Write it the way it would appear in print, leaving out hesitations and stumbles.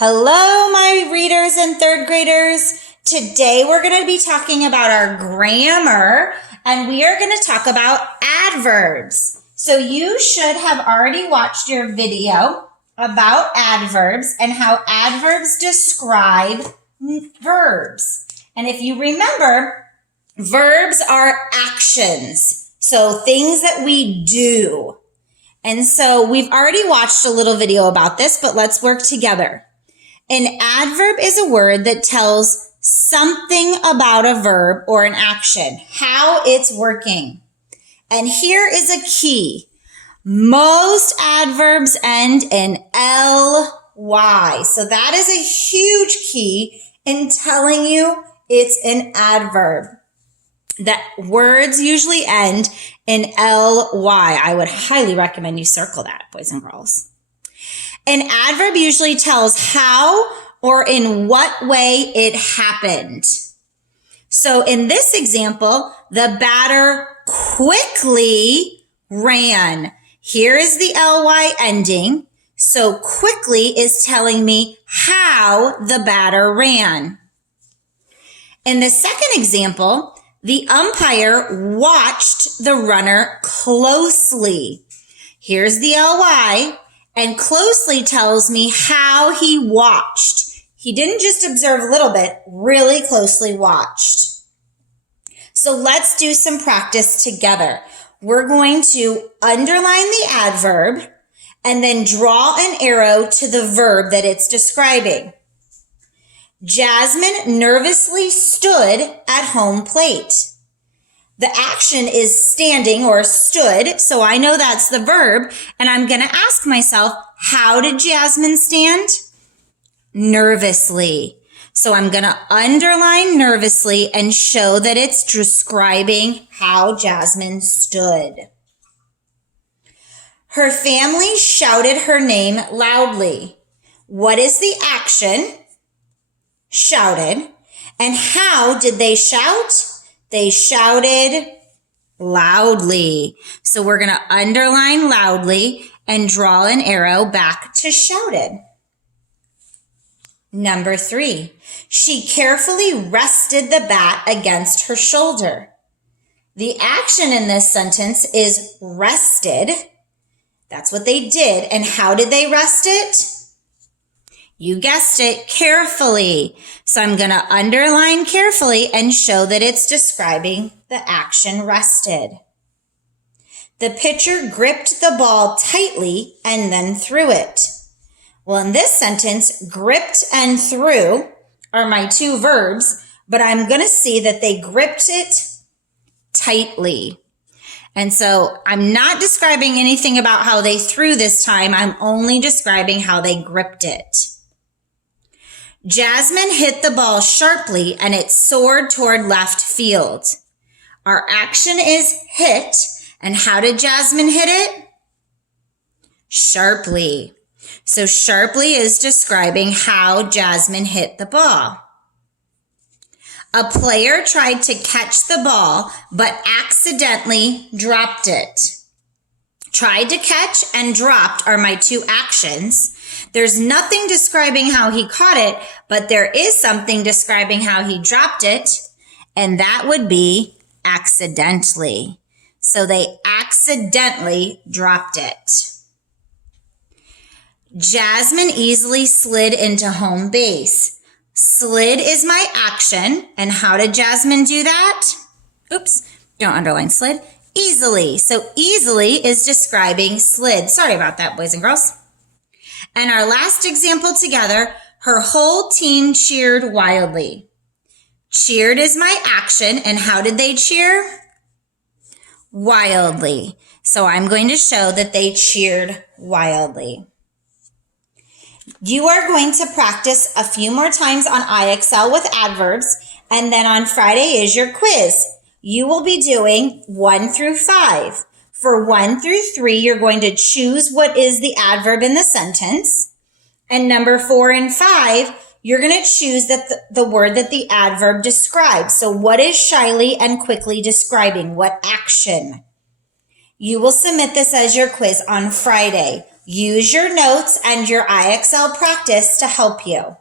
Hello, my readers and third graders. Today we're going to be talking about our grammar, and we are going to talk about adverbs. So you should have already watched your video about adverbs and how adverbs describe verbs. And if you remember, verbs are actions, so things that we do. And so we've already watched a little video about this, but let's work together. An adverb is a word that tells something about a verb or an action, how it's working. And here is a key. Most adverbs end in ly. So that is a huge key in telling you it's an adverb. That words usually end in ly. I would highly recommend you circle that, boys and girls. An adverb usually tells how or in what way it happened. So in this example, the batter quickly ran. Here is the ly ending. So quickly is telling me how the batter ran. In the second example, the umpire watched the runner closely. Here's the ly. And closely tells me how he watched. He didn't just observe a little bit, really closely watched. So let's do some practice together. We're going to underline the adverb and then draw an arrow to the verb that it's describing. Jasmine nervously stood at home plate. The action is standing or stood, so I know that's the verb, and I'm going to ask myself, how did Jasmine stand? Nervously. So I'm going to underline nervously and show that it's describing how Jasmine stood. Her family shouted her name loudly. What is the action? Shouted. And how did they shout? They shouted loudly. So we're going to underline loudly and draw an arrow back to shouted. Number 3, she carefully rested the bat against her shoulder. The action in this sentence is rested. That's what they did. And how did they rest it? You guessed it, carefully. So I'm going to underline carefully and show that it's describing the action rested. The pitcher gripped the ball tightly and then threw it. Well, in this sentence, gripped and threw are my two verbs, but I'm going to see that they gripped it tightly. And so I'm not describing anything about how they threw this time. I'm only describing how they gripped it. Jasmine hit the ball sharply and it soared toward left field. Our action is hit. And how did Jasmine hit it? Sharply. So sharply is describing how Jasmine hit the ball. A player tried to catch the ball, but accidentally dropped it. Tried to catch and dropped are my two actions. There's nothing describing how he caught it, but there is something describing how he dropped it, and that would be accidentally. So they accidentally dropped it. Jasmine easily slid into home base. Slid is my action, and how did Jasmine do that? Oops, don't underline slid. Easily. So easily is describing slid. Sorry about that, boys and girls. And our last example together, her whole team cheered wildly. Cheered is my action, and how did they cheer? Wildly. So I'm going to show that they cheered wildly. You are going to practice a few more times on IXL with adverbs, and then on Friday is your quiz. You will be doing 1 through 5. For 1 through 3, you're going to choose what is the adverb in the sentence. And number 4 and 5, you're going to choose the word that the adverb describes. So what is shyly and quickly describing? What action? You will submit this as your quiz on Friday. Use your notes and your IXL practice to help you.